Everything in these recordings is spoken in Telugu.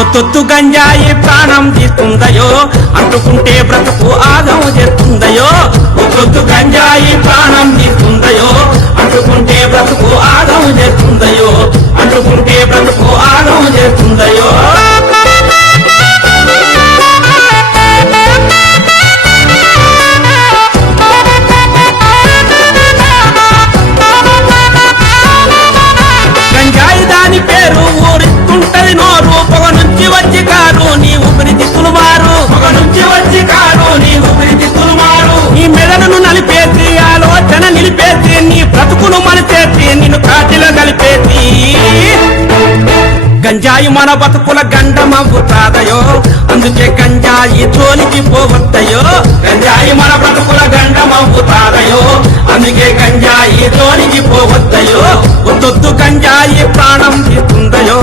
ఒత్తొత్తు గంజాయి ప్రాణం తీస్తుందయో అంటుకుంటే బ్రతుకు ఆగం చేస్తుందయో ఒత్తొత్తు గంజాయి ప్రాణం గంజాయి మన బతుకుల గండమవుతాదయో అందుకే గంజాయి జోలికి పోవద్దయో. గంజాయి మన బ్రతుకుల గండమవుతాదయో అందుకే గంజాయి జోలికి పోవద్దయో. ఒత్తొత్తు గంజాయి ప్రాణం తీస్తుందయో.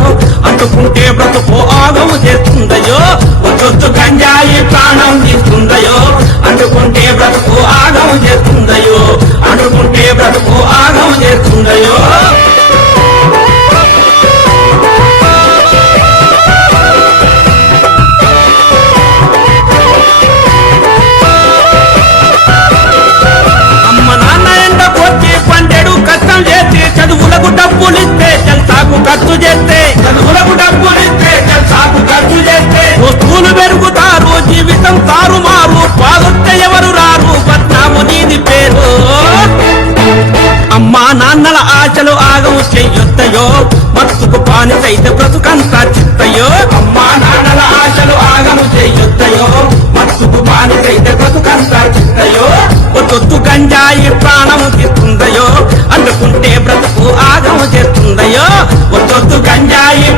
అంటుకుంటే బ్రతుకు ఆగము చేస్తుంది చెయ్యొద్దయో మత్తుకు పానిసైతే బ్రతుకంతా చిత్తయో. అమ్మా నాన్నల ఆశలు ఆగము చెయ్యొద్దయో మత్తుకు పానిసైతే బ్రతుకంతా చిత్తయో. ఒత్తొత్తు గంజాయి ప్రాణము తీస్తుందయో. అందుకుంటే బ్రతుకు ఆగము చేస్తుందయో. ఒత్తొత్తు గంజాయి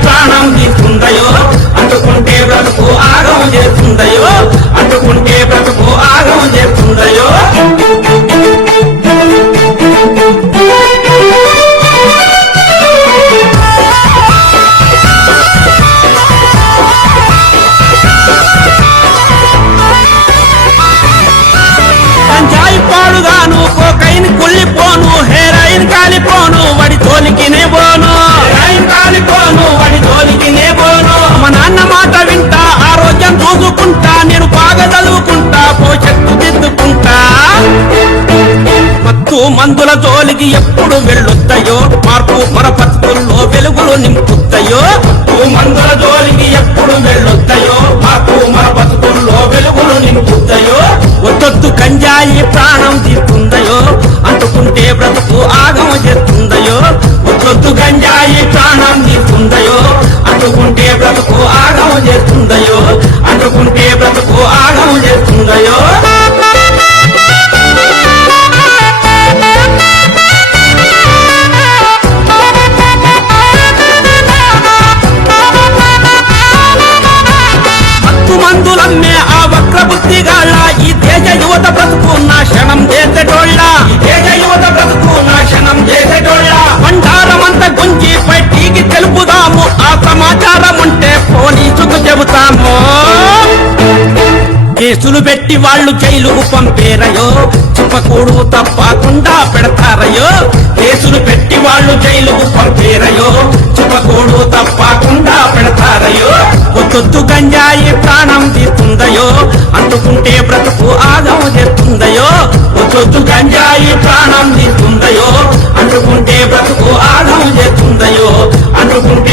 పాడుగాను కోకైన్ కుళ్ళిపోను హెరాయిన్ కాలిపోను వడి తోలికినే పోను. హెరాయిన్ కాలిపోను వడి తోలికినే పోను. మా నాన్న మాట వింటా ఆరోగ్యం చూసుకుంటా నేను బాగా చదువుకుంటా భవిష్యత్తు దిద్దుకుంటా. మత్తు మందుల జోలికి ఎప్పుడు వెళ్ళొద్దయో మార్పు మన బతుకుల్లో వెలుగులు నింపుతాయో మందుల జోలికి ఎప్పుడు చేస్తుందయో? అనుకుంటే బ్రతుకు ఆగమ చేస్తుందయో? మత్తు మందులమ్మే ఆ వక్ర బుద్ధిగాళ్ళ ఈ తేజ యువత బ్రతుకు కేసులు పెట్టి వాళ్ళు జైలుకు పంపేరయో? చుప్పకూడు తప్పకుండా పెడతారయో? కేసులు పెట్టి వాళ్ళు జైలుకు పంపేరయో? చుప్పకూడు తప్పకుండా పెడతారయో? ఒత్తొత్తు గంజాయి ప్రాణం తీస్తుందయో? అంటుకుంటే బ్రతుకు ఆగం చేస్తుందయో? ఒత్తొత్తు గంజాయి ప్రాణం తీస్తుందయో? అంటుకుంటే బ్రతుకు ఆగం చేస్తుందయో? అంటుకుంటే